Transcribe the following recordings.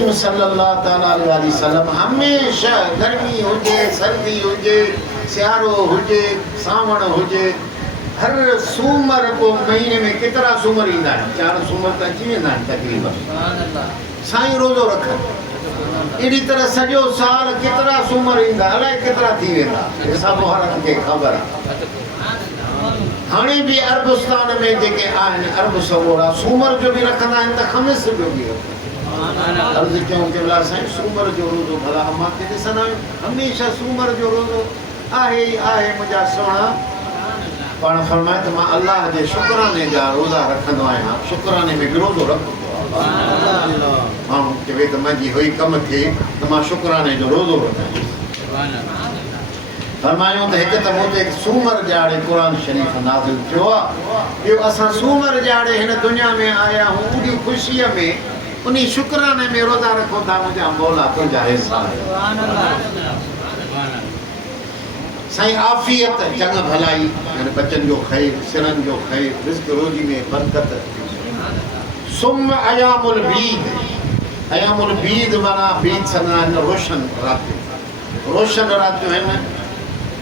करीम सल्लल्लाहु ताला अलैहि वसल्लम हमेशा गर्मी हुजे सर्दी हुजे सियारो हुजे सावण हुजे हर सूमर को महीने में केतिरा सूमर ईंदा आहिनि 4 सूमर त अची वेंदा आहिनि तक़रीबन साईं रोज़ो रखनि अहिड़ी तरह सॼो साल केतिरा सूमर ईंदा अलाए केतिरा थी वेंदा हिसाब वारनि खे ख़बर आहे हाणे बि अरबस्तान में जेके आहिनि अरब सॻोड़ा सूमर जो बि रखंदा आहिनि त ख़मीस जो बि अर्ज़ु कयूं कि भला साईं सूमर जो रोज़ो भला अमां खे ॾिसंदा आहियूं हमेशह सूमर जो रोज़ो आहे ई आहे मुंहिंजा सुहिणा पाण फरमाए त मां अलाह जे शुक्राने जा रोज़ा रखंदो आहियां शुक्राने में बि रोज़ो रखंदो आहियां माण्हू चवे त मुंहिंजी हुई कमु थिए त मां शुक्राने जो रोज़ो रखां फरमायूं त हिकु त मूं ते सूमर ॼाणे क़ुर शरीफ़ नाज़िल थियो आहे ॿियो असां सूमर ॼाणे हिन दुनिया में आया आहियूं उन ख़ुशीअ में उन शुक्राने में रोज़ा रखूं था मुंहिंजा मौला तुंहिंजा हिसा साईं आफ़ियत चङ भलाई यानी बचनि जो ख़ैर सिरनि जो ख़ैर रिज़्क़ रोज़ी में बरकत सुम अयामुल बीद माना बीद सना आहिनि रोशन रातियूं आहिनि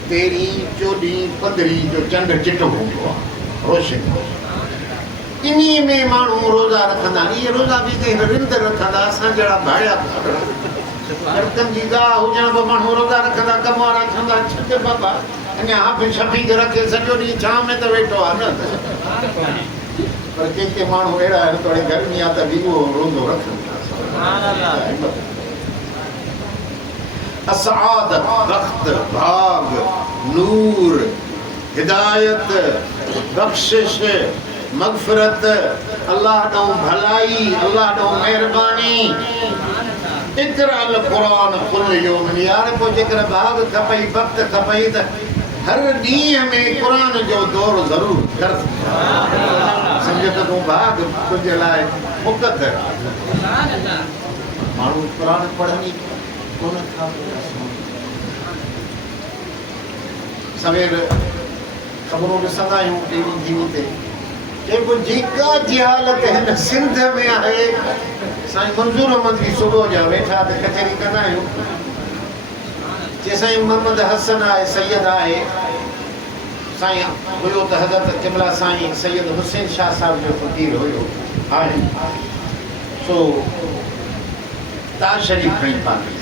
13, 14, 15 जो चंड चिटो हूंदो आहे रोशन इन्ही में माण्हू रोज़ा रखंदा आहिनि इहे रोज़ा बि कंहिं रिंद रखंदा असां जहिड़ा भाया लड़कनि जी गाह हुजण बि माण्हू रोज़ा रखंदा कम वारा चवंदा छॾ बाबा अञा हाफ़िज़ शफ़ीक़ रखे सॼो ॾींहुं छांव में त वेठो आहे न पर के माण्हू अहिड़ा आहिनि थोरी गर्मी आहे त बि उहो रोज़ो रखनि था असआदत वक्त भाग नूर हिदायत बख्शिश मग़फ़िरत अल्लाह ॾांहुं भलाई अल्लाह ॾांहुं महिरबानी इक़राअल क़ुरान कुल यौम यार पोइ जेकर भाग खपई वक़्तु खपई त हर ॾींहं में क़ुरान जो दौर ज़रूरु कर सम्झ त तूं भाग तुंहिंजे लाइ मुक़दर आहे माण्हू क़ुरान पढ़नि कोन था सवेर ख़बरूं ॾिसंदा आहियूं टीवी टीवी ते जेको जेका जहालत हिन सिंध में आहे साईं मंज़ूर अहमद जी सुबुह जा वेठा त कचहरी कंदा आहियूं जे साईं मोहम्मद हसन आहे सैयद आहे साईं हुयो त हज़रत क़िबला साईं सैयद हुसैन शाह साहिब जो फ़क़ीर हुयो आहे सो ताज शरीफ़ खणी पाती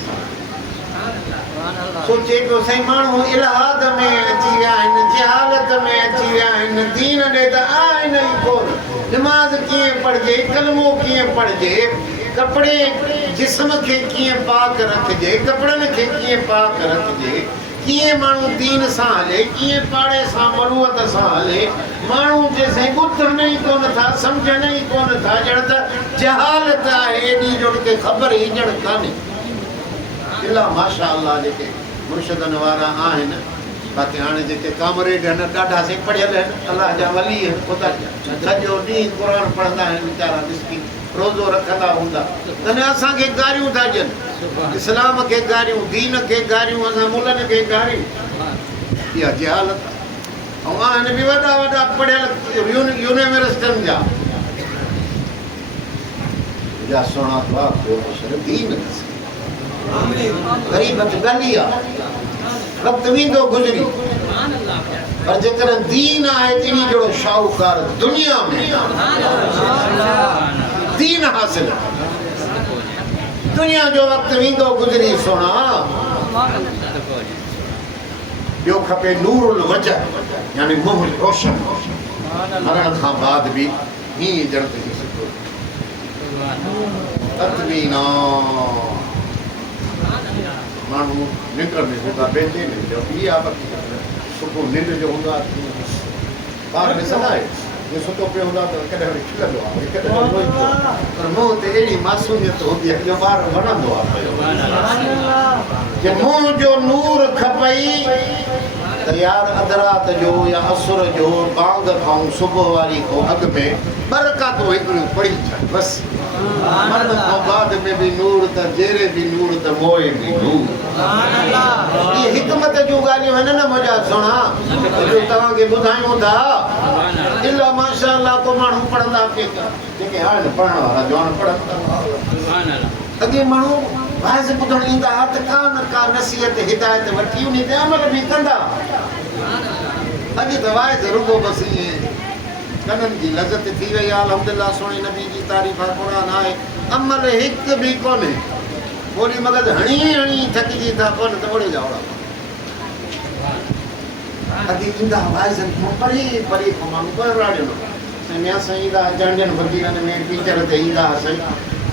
सोचे पियो साईं माण्हू इलाहाद में अची विया आहिनि जहालत में अची विया आहिनि दीन ॾे त आहिनि ई कोन नमाज़ कीअं पढ़िजे कलमो कीअं पढ़िजे कपिड़े जिस्म खे कीअं पाक रखिजे कपिड़नि खे कीअं पाक रखिजे कीअं माण्हू दीन सां हले कीअं पाड़े सां मरूअत सां हले माण्हू जेसिताईं ॿुधनि ई कोन था सम्झनि ई कोन था ॼण त जहालत आहे एॾी जो उनखे ख़बर ई ॼण कान्हे इला माशा अल्लाह जेके मुर्शिदनि वारा आहिनि बाक़ी हाणे जेके कामरेड आहिनि ॾाढा से पढ़ियल आहिनि अलाह जा वली आहिनि ख़ुदा सॼो ॾींहुं क़ुर पढ़ंदा आहिनि वीचारा ॾिसी रोज़ो रखंदा हूंदा तॾहिं असांखे गारियूं था ॾियनि इस्लाम खे गारियूं दीन खे गारियूं असां मुलनि खे गारियूं इहा जहालत ऐं आहिनि बि वॾा वॾा पढ़ियल यूनिवर्सिटियुनि जा सुहिणा दुआ दीन ग़रीबत गली आहे वक़्तु वेंदो गुज़री पर जेकर दीन आहे तेरी जहिड़ो शाहूकार दुनिया में दीन हासिल दुनिया जो वक़्तु वेंदो गुज़री सोना ॿियो खपे नूरुल वजह यानी मुंहुं रोशन मरण खां बाद बि हीअं ॼण थी सघो तत्मीनान माण्हू निंड में हूंदा बेचैन जो इहा सुबुह निंड जो हूंदा ॿार ॾिसंदा आहे जे सुतो पियो हूंदो आहे त कॾहिं वरी खिलंदो आहे कॾहिं पर मुंहं ते अहिड़ी मासूमियत हूंदी आहे जो ॿार वणंदो आहे जे मुंहं जो नूर खपई त यार अधु राति जो या असुर जो बांग खां सुबुह वारी खां अॻु में बरक़ातूं हिकिड़ियूं पढ़ी अचनि बसि मरण खां बाद में बि नूर त जेरे बि नूर त मोए बि नूर इहे हिकमत जूं ॻाल्हियूं आहिनि न मुंहिंजा सुहिणा जो तव्हांखे ॿुधायूं था इला माशा अल्लाह को माण्हू पढ़ंदा जेके आहिनि पढ़ण वारा जवान पढ़नि था अॻे माण्हू वाइज़ ॿुधण ईंदा हुआ त का न का नसीहत हिदायत वठी उन ते अमल बि कंदा। अॼु त वाइज़ रुगो बसि ईअं कननि जी लज़त थी वई आहे। अल्हम्दुलिल्लाह सुहिणे नबी जी तारीफ़ क़ुरान आहे, अमल हिकु बि कोन्हे। ओड़ी मगज़ हणी हणी थकिजी था कोन त ओड़े जा ओड़ा। अॻे ईंदा वाइज़नि खां परे परे खां माण्हू ॿहिराड़ियो साईं मियां साईं ईंदा चंडनि वकीलनि में टीचर ते ईंदा साईं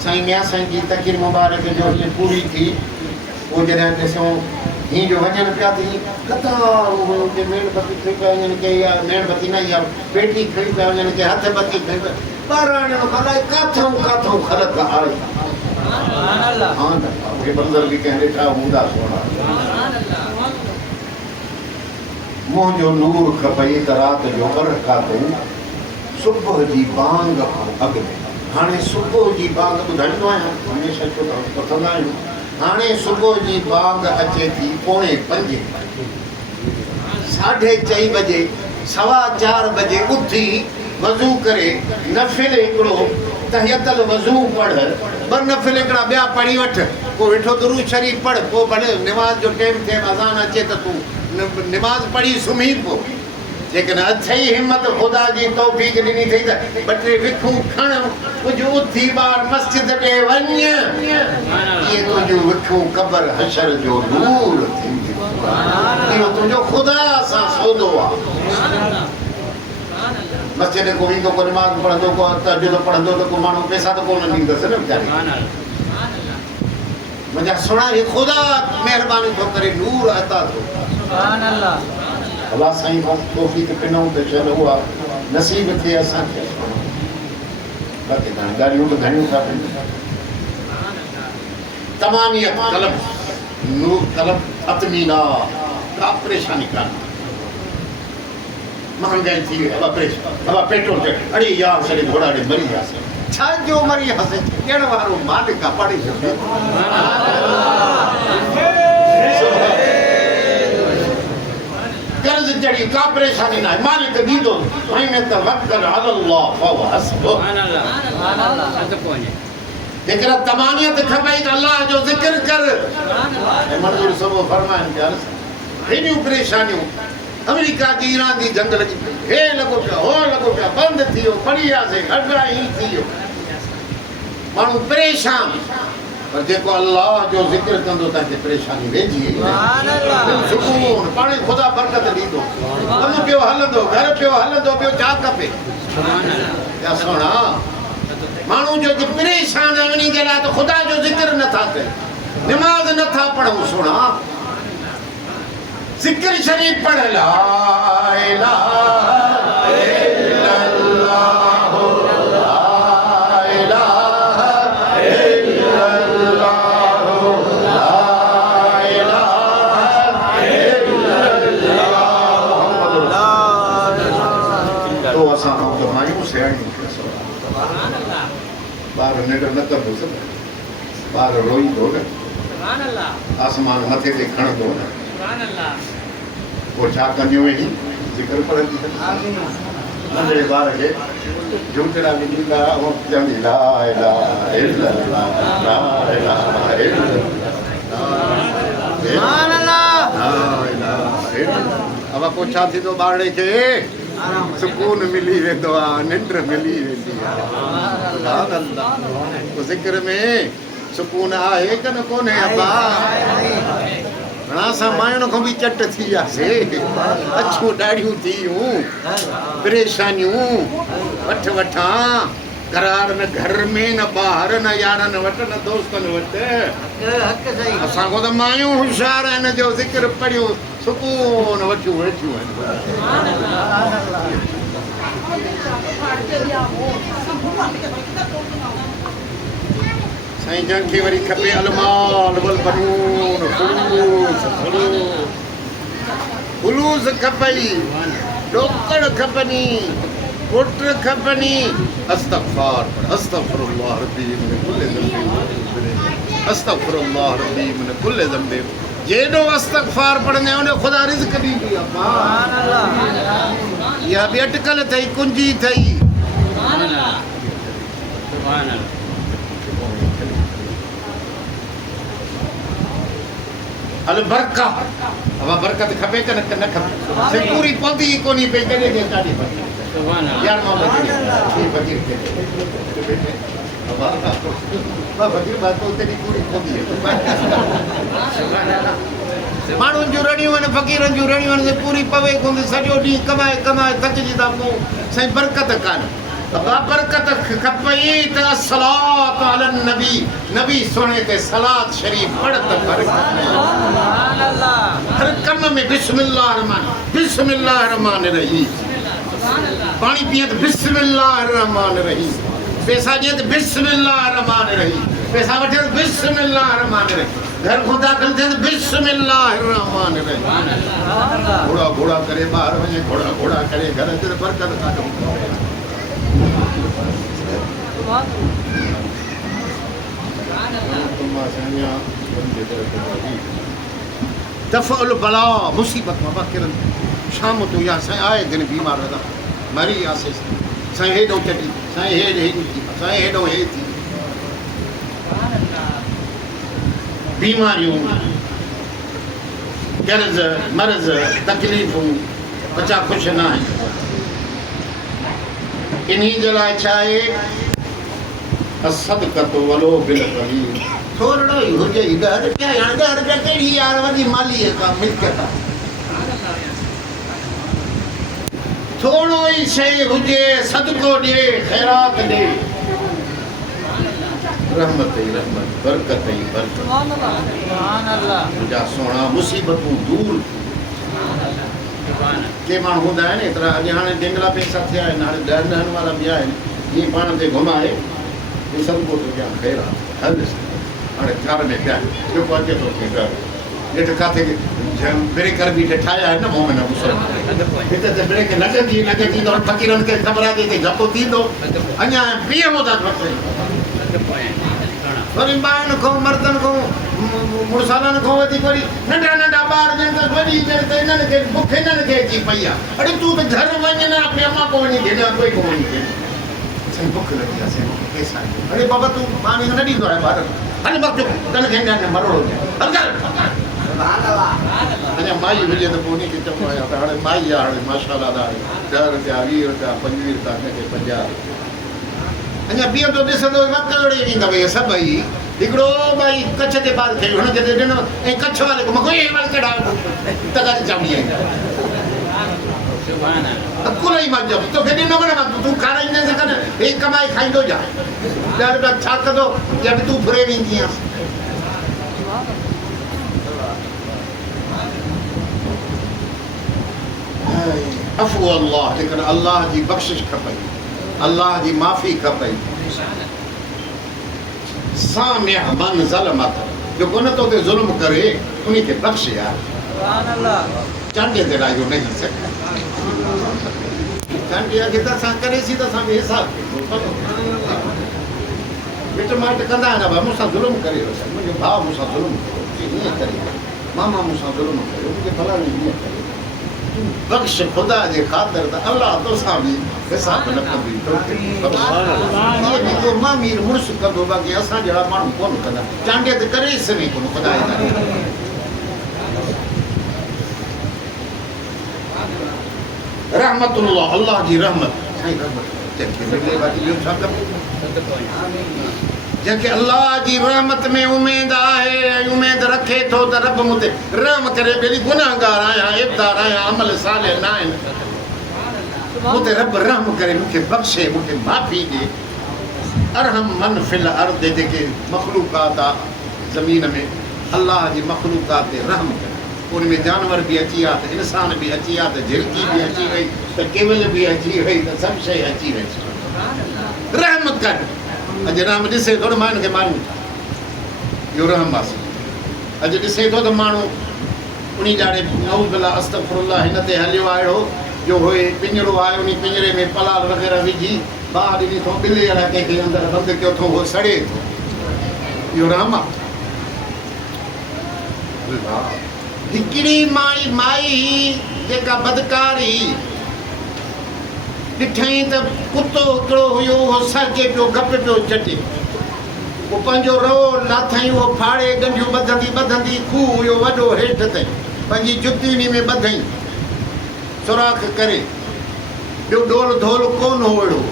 साईं मियां साईं जी तक़रीर मुबारक जो ईअं पूरी थी पोइ जॾहिं ॾिसूं हीअं जो वञनि पिया त हीअं मेणबती खणी पिया वञनि के या मेणबती न इहा पेटी खणी पिया वञनि के हथ बती खणी पिया ॿहिराड़ियो अलाए काथां काथां ख़लक आहे। हा त उहे मंज़र बि कंहिं ॾिठा हूंदा सोना। मुंहिंजो जो नूर खपई त राति जो बरक़ातूं सुबुह जी बांग खां अॻु में। हाणे सुबुह जी बांग ॿुधाईंदो आहियां हमेशह छो त वठंदा आहियूं। हाणे सुबुह जी बांग अचे थी 4:45 4:30 बजे 4:15 बजे उथी वज़ू करे नफ़िल हिकिड़ो तहियतल वज़ू पढ़, 2 नफ़िल हिकिड़ा ॿिया पढ़ी वठ, पोइ वेठो दुरूद शरीफ़ पढ़, पोइ भले निमाज़ जो टाइम थिए अज़ान अचे त तूं निमाज़ पढ़ी सुम्ही पो। लेकिन अथई हिम्मत ख़ुदा जी तौफ़ीक़ ॾिनी अथई त 2-3 विखूं खण कुझु उथी ॿार मस्जिद ॾे वञ, इहे तुंहिंजूं विखूं क़बर हशर जो नूर थींदियूं। इहो तुंहिंजो ख़ुदा सां सौदो आहे। मस्जिद को ईंदो को निमाज़ पढ़ंदो को तहज्जुद पढ़ंदो त को माण्हू पैसा त कोन ॾींदसि न वीचारे। मुंहिंजा सुहिणा हे ख़ुदा महिरबानी थो करे नूर अता थो। अलाह साईं खां तौफ़ीक़ पिनऊं त चल उहा नसीब थिए असांखे। बाक़ी हाणे ॻाल्हियूं त घणियूं था पइनि। तमानियत कलब नूर कलब अतमीना का परेशानी कान्हे। महंगाई थी वई अब पेट्रोल ते अड़े यार सॼे घोड़ा ॾे मरी वियासीं। छा जो मरी वियासीं? ॾियण वारो मालिक आहे पढ़ी छॾे। कर्ज़ जड़ी का परेशानी ना है, मालिक दीदो वहीं तवक्कल अल्लाह फहुव हस्बुह। लेकिन तमानियत खपई त अल्लाह जो ज़िक्र कर। मंजूर सब फरमाइन पिया हेॾियूं परेशानियूं अमेरिका जी ईरान जी जंग लॻी पई, हे लॻो पिया हो लॻो पिया बंदि थी वियो पढ़ी वियासीं अॻा ई थी वियो माण्हू परेशान। पर जेको अल्लाह जो ज़िक्र कंदो तव्हांखे परेशानी वेझी सुकून पाणे ख़ुदा बरकत ॾींदो। कमु पियो हलंदो, घर पियो हलंदो, ॿियो छा खपे? या सुहिणा माण्हू जो परेशान आहे उन जे लाइ त ख़ुदा जो ज़िक्र नथा कनि, निमाज़ नथा पढ़ूं। सुहिणा ज़िक्र शरीफ़ पढ़ ला इलाहा इल्लल्लाह बार निंड न कंदुसि, बार रोईंदो न, आसमान मथे ते खणंदो न, पोइ छा कंदियूं वेही ज़िक्र पढ़ंदी नंढड़े ॿार खे झूठड़ा बि ॾींदा ऐं चवंदी ला इलाहा इल्लल्लाह ला इलाहा इल्लल्लाह। अब पोइ छा थींदो ॿारड़े खे? सुकून मिली वेंदो आहे, निंड मिली वेंदी आहे। ज़िक्र में सुकून आहे कि न कोन्हे? अब्बा घणा असां मायुनि खां बि चट थी वियासीं, अछूं ॾाढ़ियूं थियूं, परेशानियूं वठ वठां, करार न घर में न ॿाहिरि न यारनि वटि न दोस्तनि वटि। असां खां त मायूं होशियार आहिनि जो ज़िक्र पढ़ियूं सुकून वठियूं वेठियूं आहिनि। साईं जन खे वरी खपे अलमाल वल बनून फुलूस खपई, ॾोकड़ खपनी, पुट खपनी। अस्तग़फार अस्तग़फिरुल्लाह रब्बी मिन कुल्लि ज़ंबि अस्तग़फिरुल्लाह रब्बी मिन कुल्लि ज़ंबि। जेॾो अस्तग़फार पढ़ंदे उन ख़ुदा रिज़्क़ ॾींदी आहे। सुभान अल्लाह। इहा बि अटकल अथई, कुंजी अथई। सुभान अल्लाह। अल बरका अब बरकत खपे क न खपे से पूरी पौधी कोनी पे करे के काडी पई सुभान अल्लाह यार मोहम्मद ये फकीर के बेटे अब फकीर बात तो तेरी पूरी पौधी है सुभान अल्लाह माण्हुनि जूं रड़ियूं आहिनि फ़क़ीरनि जूं रड़ियूं आहिनि पूरी पवे कोन सॼो ॾींहुं कमाए कमाए थकिजी था पोइ साईं बरकत कान्हे बरकत खपई त सलात अला नबी नबी सोने ते सलात शरीफ पढ़ त बरकत सुभान अल्लाह हर कम में बिस्मिल्लाह रहमान रहीम सुभान अल्लाह पानी पिए त बिस्मिल्लाह रहमान रहीम पैसा ॾिए त बिस्मिल्लाह रहमान रहीम पैसा वठे त बिस्मिल्लाह रहमान रहीम घर को दाखिल थे तो बिस्मिल्लाहिर्रहमान रहीम घोड़ा घोड़ा करे बाहर वने घोड़ा घोड़ा करे घर अंदर बरकत काढो दफ़अल बला मुसीबत मबकिरन शाम तो या साईं आए दिन बीमार रहंदा मरी आसे साईं हेॾो चटी साईं हेॾो साईं हेॾो हे थी बीमारियों कर्ज मर्ज तकलीफ़ूं बचा खुश न आहिनि इन्हीं जे लाइ छा आहे असदक़तो वलो बिल क़लील थोरो ई हुजे घर क्या हाणे 10 रुपया कहिड़ी यार वॾी माली का मिल्कियत आहे थोरो ई शइ हुजे सदको ॾिए ख़ैरात ॾे रहमत ही रहमत बरकत ही बरकत सुभान अल्लाह तुझा सोना मुसीबतूं दूर के माण्हू हूंदा आहिनि एतिरा अॼु हाणे जंगला पैसा थिया आहिनि हाणे ॾहनि वारा बि आहिनि ईअं पाण ते घुमाए हे सभु को तुंहिंजा ख़ैर आहे हल हाणे घर में पिया जेको अचे थो घर ॾेढ किथे ब्रेकर बि ठाहिया आहिनि न मुंहं में न घुसो हिते त ब्रेक लॻंदी त फ़क़ीरनि खे ख़बर आहे कि धपो थींदो अञा बीहणो था वरी ॿारनि खां मर्दनि खां मुड़ुसालनि खां वधीक वरी नंढा नंढा ॿार ॼण त वॾी ॼण त इन्हनि खे बुख इन्हनि खे अची पई आहे अड़े तूं त घर वञ न अपनी अम्मा को वञी खेॾा कोई को वञी खेॾ साईं बुख लॻी आहे साईं मूंखे पैसा अड़े बाबा तूं पाणी न ॾींदो आहे ॿारनि हल बक तन खे न मरोड़ो हल अञा माई हुजे त पोइ उनखे चवंदो आहियां त हाणे माई आहे हाणे माशाला हाणे 10 रुपया 20 रुपया 25 रुपया हिनखे 50 अञा बीहंदो ॾिसंदो वक़्तु अहिड़े ईंदा भई सभई हिकिड़ो भई कच्छ ते ॿार खे हुनखे ॾिनो ऐं कच्छ वारे को मूंखे वल कढायो त गॾु चवंदी अकुल ई मां जब तोखे ॾिनो न तूं खाराईंदे सघनि हे कमाए खाईंदो जा 10 रुपया छा कंदो जब तूं फुरे वेंदी आहीं अफ़ू अल्लाह लेकिन अल्लाह जी बख़्शिश खपई अल्लाह जी माफ़ी खपई सामिह मन ज़लमत जो कोन तो ते ज़ुल्म करे उन्हीं के बख़्श यार सुभान अल्लाह चांडे ते रायो नहीं सके चांडे अगे त सा करे सी त सा हिसाब बेटा माट कंदा ना बा मुसा ज़ुल्म करे मुझे भाव मुसा ज़ुल्म करे मामा मुसा ज़ुल्म करे मुझे भला नहीं करे बख्श खुदा जे खातिर त अल्लाह तो सा भी हिसाब न कंदी तो ये भी को मामीर मुर्श कंदो बाकी असा जड़ा माण्हू कोन कंदा चांडे ते करे सनी कोन खुदा जे रहमतुल्लाह अल्लाह जी रहमत साईं रहमत ते मिले बाकी जो छा कर जंहिंखे अल्लाह जी रहमत में उमेद आहे उमेद रखे थो त रब मूंते रहम करे बेली गुनाहगार आहियां इब्दार आहियां अमल साले न आहिनि मूंते रब रहम करे मूंखे बख़्शे मूंखे माफ़ी ॾे अरहम मन फिल अर्द जेके मख़लूक़ात आहे ज़मीन में अल्लाह जी मख़लूक़ात ते रहम करे उन में जानवर बि अची विया त इंसान बि अची विया त झिरकी बि अची वई त केवल बि अची वई त सभु शइ अची वई रहम कर अॼु रहम ॾिसे थो न मां हिनखे मारियूं इहो रहम आहे अॼु ॾिसे थो त माण्हू उन ॼाणे नऊज़ बिल्लाह अस्तग़फिरुल्लाह हिन ते हलियो आहे अहिड़ो जो होए पिंजरो आहे उन पिंजरे में पलाल वग़ैरह विझी ॿाहिरि ॾिनी थो ॿिले अलाए कंहिंखे अंदरि बंदि कयो अथऊं उहो सड़े थो इहो रहम आहे हिकिड़ी माई जेका बदकारी ॾिठई त कुतो हिकिड़ो हुयो उहो सड़के पियो गप पियो चटे वो पंहिंजो रो लाथई वो फाड़े गंढियूं ॿधंदी खूह हुयो वॾो हेठि ताईं पंहिंजी जुती उन में ॿधई सुराख करे ॿियो डोल धोल कोन हो अहिड़ो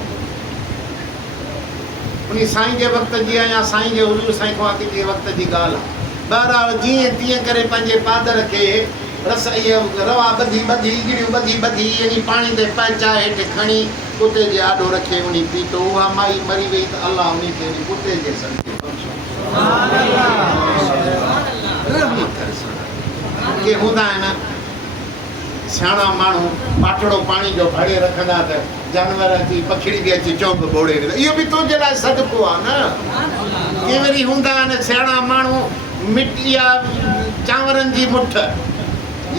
उन साईं जे वक़्त जी या साईं जे हुजूर साईं खां अॻु जे वक़्त जी ॻाल्हि आहे बहरहाल जीअं तीअं करे पंहिंजे पादर खे रस इहा रवा ॿधी गिड़ियूं ॿधी यानी पाणी ते पचा हेठि खणी कुते जे आॾो रखे उन पीतो उहा माई मरी वई त अलाह उन खे कुते जे सदके के हूंदा आहिनि सियाणा माण्हू पाटड़ो पाणी जो भरे रखंदा त जानवर अची पखिड़ी बि अची चौंक ॿोड़े इहो बि तुंहिंजे लाइ सदको आहे न के वरी हूंदा आहिनि सियाणा माण्हू मिटी या चांवरनि जी मुठ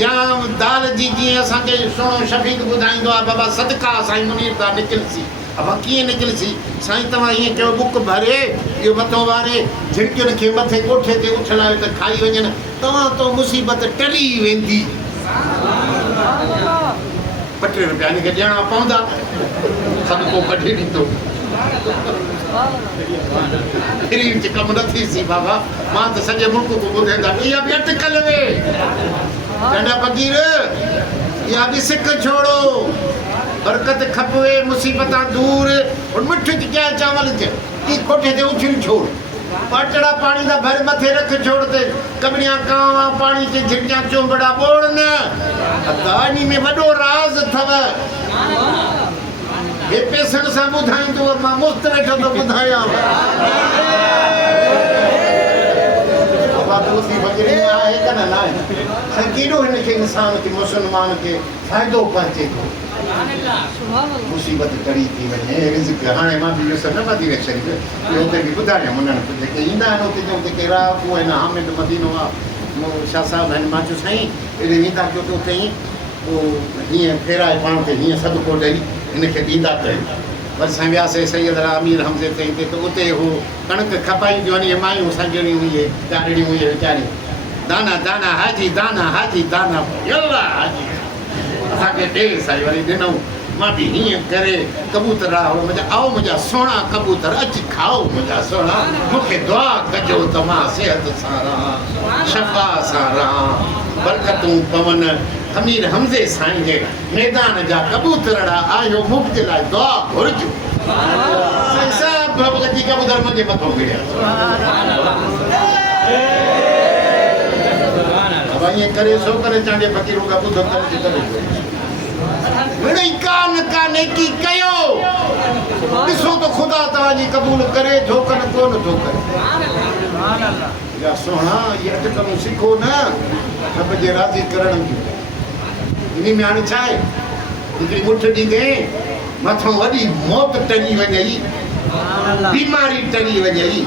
या दाल जी जीअं असांखे सुहिणो शफ़ीक ॿुधाईंदो आहे बाबा सदका साईं मुनीर था निकिरसी अब कीअं निकिरसी साईं तव्हां ईअं कयो बुक भरे इहो मथो वारे झिड़कियुनि खे मथे कोठे ते उछलायो त खाई वञनि तव्हां तो मुसीबत टली वेंदी 25 रुपया हिनखे ॾियणा पवंदा सदको कढी ॾींदो फ्री च कमु न थींदी बाबा मां त सॼे मुल्क को ॿुधाईंदा इहा बि अटकल वे नंढा फ़क़ीर इहा बि सिक छोड़ो बरकत खपे मुसीबतां दूर और मिठ क्या चावल च ई कोठे ते उछल छोड़ पाटड़ा पानी दा भर मथे रख छोड़ ते कबड़ियां कावा पानी ते झिड़ियां चोंबड़ा बोड़ न अदानी में वॾो राज थव हे पेसण सां ॿुधाईंदो मां मुफ़्त वेठो थो ॿुधायां आहे क न आहे साईं केॾो हिनखे इंसान खे मुस्लमान खे फ़ाइदो पहुचे थो मुसीबत टड़ी थी वञे रिज़्क हाणे मां बि इहो सभु न मदीने शरीफ़ हुते बि ॿुधायां मुननि जेके ईंदा आहिनि हुते जो जेके राहू आहिनि हामिद मदीनो आहे शाह साहिबु आहिनि मां चयो साईं एॾे वेंदा कयो त उते पोइ हीअं फेराए पाण खे हीअं सदको ॾेई हिनखे ॾींदा कयो वरी साईं वियासीं सैयद अमीर हमज़े ते ते त उते हू कणिक खपाईंदियूं आहिनि इहे मायूं संजणियूं इहे चारड़ियूं इहे वीचारियूं दाना दाना हाजी दाना हाजी असांखे ॾे साईं वरी ॾिनऊं मां बि हीअं करे कबूतर मुंहिंजा आओ मुंहिंजा सुहिणा कबूतर अची खाओ मुंहिंजा सुहिणा मूंखे दुआ कजो त मां सिहत सां रहां शफ़ा सां रहां बरकतूं पवन अमीर हमज़े साईं जे मैदान जा कबूतरड़ा आयो मुफ़्त लाइ दुआ घुरिजो साईं सभु अची कबूतर मुंहिंजे मथां घिरिया ईअं करे सो करे चांडे फ़क़ीरूं खां ॿुधो करे मिड़ई का नेकी कयो ॾिसो त ख़ुदा तव्हांजी क़बूल करे झोकन कोन थो करे या सुहिणा इहे अटकलूं सिखो न रब जे राज़ी करण जूं इन में हाणे छा आहे हिकिड़ी मुठ ॾींदे मथां वॾी मौत टरी वञई बीमारी टरी वञई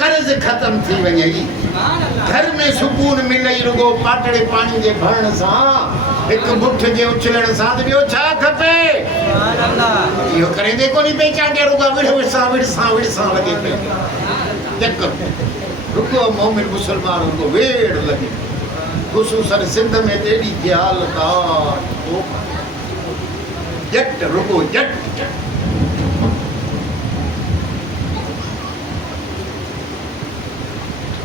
कर्ज़ ख़तम थी वञई घर में सुकून मिलई रुगो पाटड़े पानी जे भरण सां हिकु मुठ जे उछलण सां त ॿियो छा खपे इहो करेंदे कोन्हे पई चांडे रुगो विड़सां लॻे पियो जक रुगो मोमिन मुस्लमान रुगो वेड़ लॻे ख़ुशूसन सिंध में एॾी ख़्याल जट रुगो जट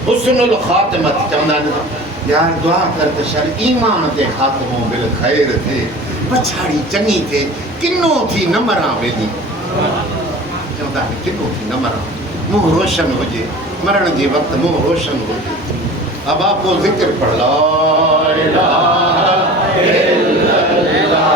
हुस्नुल ख़ातिमत चवंदा आहिनि यार दुआ कर त शर ईमान ते ख़ातिमो बिल ख़ैर थिए पछाड़ी चङी थिए किनो थी न मरां वेंदी चवंदा आहिनि किनो थी न मरां मुंहुं रोशन हुजे मरण जे वक़्तु मुंहुं रोशन हुजे अब आपको ज़िक्र पढ़ ला इलाहा इल्लल्लाह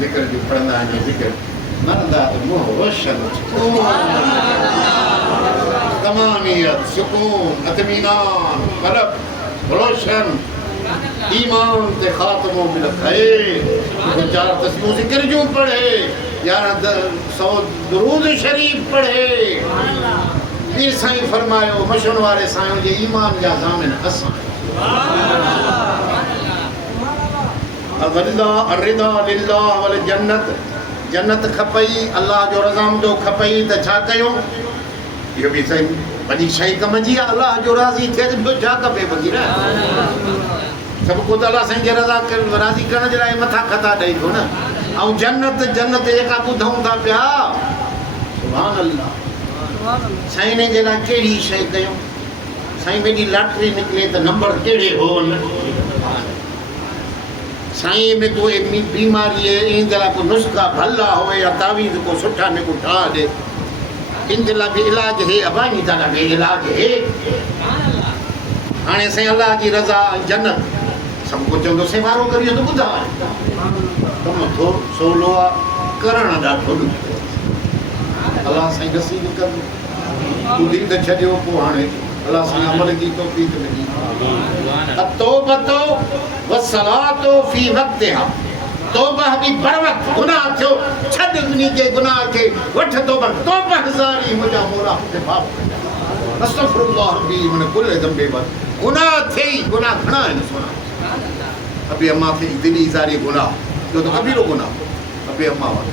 ذکر جو پڑھنا ہے ذکر مردا تو منہ روشن تمامیت سکون اطمینان قلب روشن ایمان تے خاتموں بالخیر تو 4 تسبیح ذکر جو پڑھے 1100 درود شریف پڑھے پھر سائیں فرمایا مشن والے سائیں جے ایمان جا ضامن اساں الرضا للہ والجنت جنت खपई अल्लाह जो रज़ामंदो खपई त छा कयूं इहो बि सही वॾी शइ कम जी आहे अलाह जो राज़ी थिए त ॿियो छा खपे वग़ैर सभु को त अलाह साईं खे राज़ी करण जे लाइ मथां खता ॾेई थो न ऐं जन्नत जन्नत जेका ॿुधूं था पिया सुभान अल्लाह साईं जे लाइ कहिड़ी शइ कयूं साईं मेरी लॉटरी निकिरे त नंबर कहिड़े हो साईं में को बीमारी इन जे लाइ को नुस्ख़ा भला हुए या तावीज़ को सुठा निको ठाह ॾे इन जे लाइ बि इलाज हे अबानी ताला बि इलाज हे हाणे साईं अलाह जी रज़ा जन्नत सभु कुझु चवंदो सेवारो करियो त ॿुधाए कमु थोरो सवलो आहे करणु ॾाढो ॾुखियो अलाह साईं नसीब कर ॿुधी त छॾियो पोइ हाणे अलाह साईं अमल जी तौफ़ीक़ ॾिनी अतौबतो वसलातो फी वक़्तिहा तौबा बि बर वक़्त गुनाह थियो छॾ उन्ही जे गुनाह खे वठ तौबा तौबा हज़ारी मुंहिंजा मोरा मूंखे माफ़ कजां अस्तग़फिरुल्लाह रब्बी मन कुल ज़ंबे वर गुनाह थिए गुनाह घणा आहिनि सोना अबे अम्मा खे दिली इज़ारी गुनाह जो त कबीरो गुनाह अबे अम्मा वटि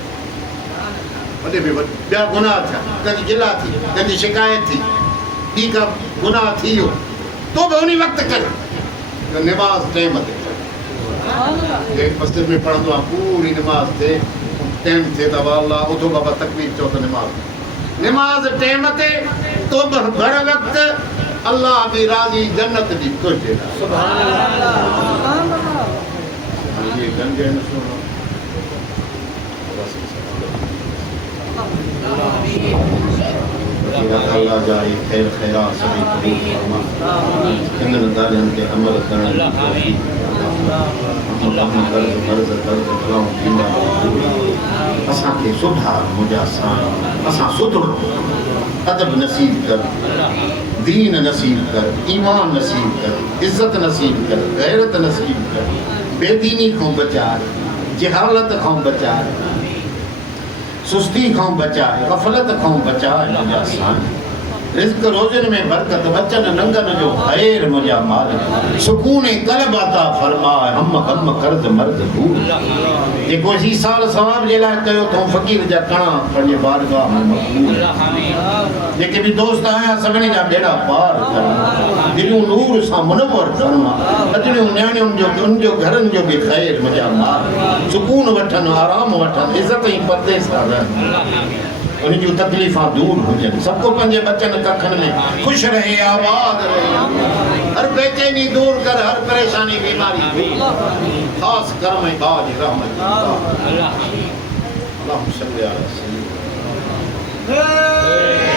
वॾे में वॾो ॿिया गुनाह थिया कंहिंजी गिला थी कंहिंजी शिकायत थी ॿी का गुनाह थी वियो तो बि उन वक़्तु करे निमाज़ टाइम ते मस्जिद में पढ़ंदो आहे पूरी निमाज़ ते टाइम थिए त अल्लाह उथो बाबा तकबीर चओ त निमाज़ टाइम ते तो बि बर वक़्तु अल्लाह बि राज़ी जन्नत बि ख़ुशि सुभान अल्लाह ये गंगे न सुनो अल्लाह जाए खैर खैरात सभी कबूल फरमा इन्हनि ॻाल्हियुनि ते अमल करण जी तौफ़ीक़ कर्ज़ भलाऊं थींदा असांखे सुधार मुंहिंजा सां असां सुधरो अदब नसीब कर दीन नसीब कर ईमान नसीब कर इज़्ज़त नसीब कर गैरत नसीब कर बेदीनी खां बचाए जहालत खां बचाए सुस्ती खां बचाए गफ़लत खां बचाए मुंहिंजा साईं रिज़्क़ रोज़नि में बरकत बचन नंगन जो ख़ैर मुंहिंजा मालिक सुकून क़ल्ब अता फरमाए हम गम कर्ज़ मर्ज़ दूर जेको ही साल सवाब जे लाइ कयो अथऊं फ़क़ीर जा कणा पंहिंजे बारगाह में मक़बूल जेके बि दोस्त आया सभिनी जा बेड़ा पार कर दिलियूं नूर सां मुनव्वर फरमा अजड़ियूं न्याणियुनि जो उनजो घरनि जो बि ख़ैर मुंहिंजा मालिक सुकून वठनि आराम वठनि इज़त ऐं पर्दे सां रहनि उन जूं तकलीफ़ां दूर हुजनि सबको पंहिंजे बचनि कखनि में ख़ुशि रहे आबाद रहे हर बेचैनी दूर कर हर परेशानी बीमारी ख़ासि कर्म ऐं बाज रहमत अल्लाह सल्ली अला सय्यिदना